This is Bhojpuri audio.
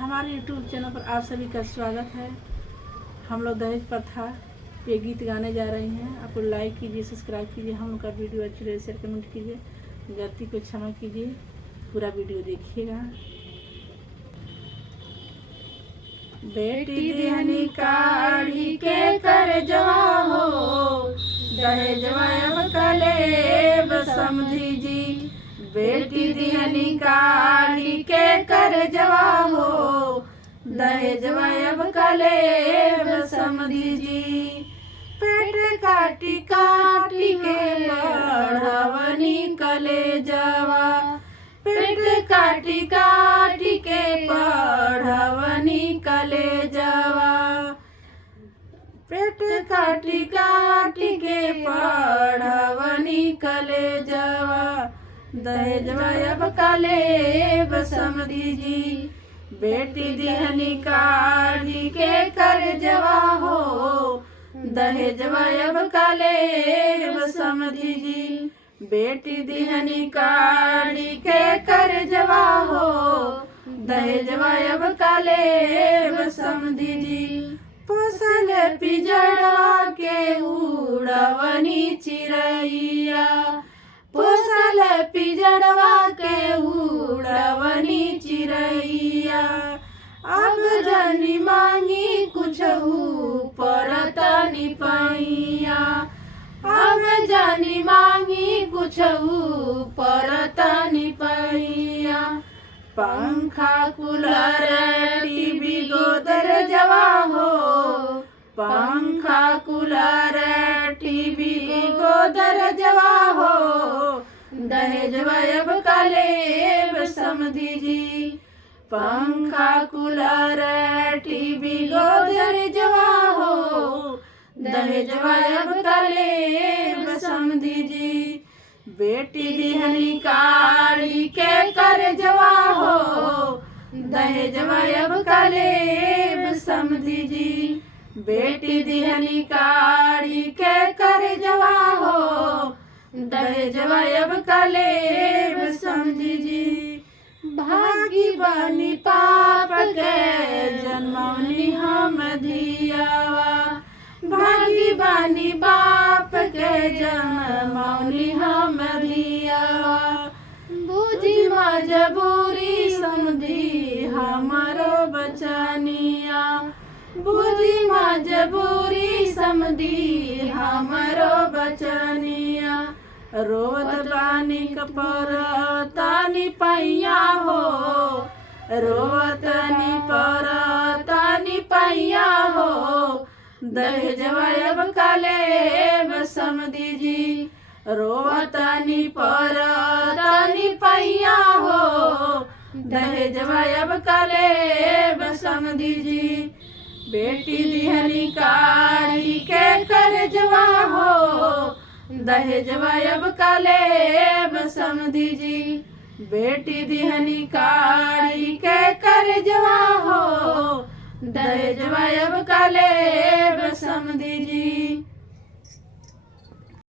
हमारे YouTube चैनल पर आप सभी का स्वागत है। हम लोग दहेज प्रथा पे गीत गाने जा रहे हैं। आप लोग लाइक कीजिए, सब्सक्राइब कीजिए। हम लोग का वीडियो अच्छी लगे शेयर कमेंट कीजिए, गलती को क्षमा कीजिए। पूरा वीडियो देखिएगा। बेटी दिहनी काढ़ी के कर जवा हो, दहेजवा अब कलेब समधी जी। बेटी दिहनी काढ़ी के कर जवा हो, दहेजवा अब कलेब समधी जी। पेट काटी काटी के पढ़वनी कलेजवा, पेट काटी काटी के पढ़वनी कलेजवा, पेट काटी काटी के पढ़वनी कलेजवा। दहेजवा अब कलेब समधी जी। बेटी दिहनी काढ़ी के कर जवा हो, दहेजवा अब कलेब समधी जी। बेटी दिहनी काढ़ी के कर जवा हो, दहेजवा अब कलेब समधी जी। पोसल पिजड़वा के उड़वनी चिरैया, पोसल पिजड़वा के उड़वनी चिरैया। अब जनी मांगी कुछ परता निपैया, अब जनी मांगी कुछ परता निपैया। पंखा कूलर टीवी गोदरेजवा हो, पंखा कूलर टीवी गोदरेजवा हो, दहेजवा अब कलेब समधी जी। पंखा कूलर टीवी गोदरेजवा हो, दहेजवा अब कलेब समधी जी। बेटी दिहनी काढ़ी के कर जवा हो, दहेजवा अब कलेब समधी जी। बेटी दिहनी काढ़ी के कर जवा हो, दहेजवा अब कलेब समधी जी। भागी बानी पाप के जन्मौनी हम धियावा, भागी बानी बाप के जन्मौनी हम धियावा। बुझी मजबूरी समधी हमारो बचनिया, बुझी मजबूरी समधी हमारो बचनिया। रोवत बानी कपर तानी पैया हो, रोवत नी पर तानी पैया हो, दहेजवा अब कलेब समधी जी। रोवत नी पर तानी पैया हो, दहेजवा अब कलेब समधी जी। बेटी दिहनी काढ़ी के कर जवा हो, दहेजवा अब कलेब समधी जी। बेटी दिहनी काढ़ी के कर जवा हो, दहेजवा अब कलेब समधी जी।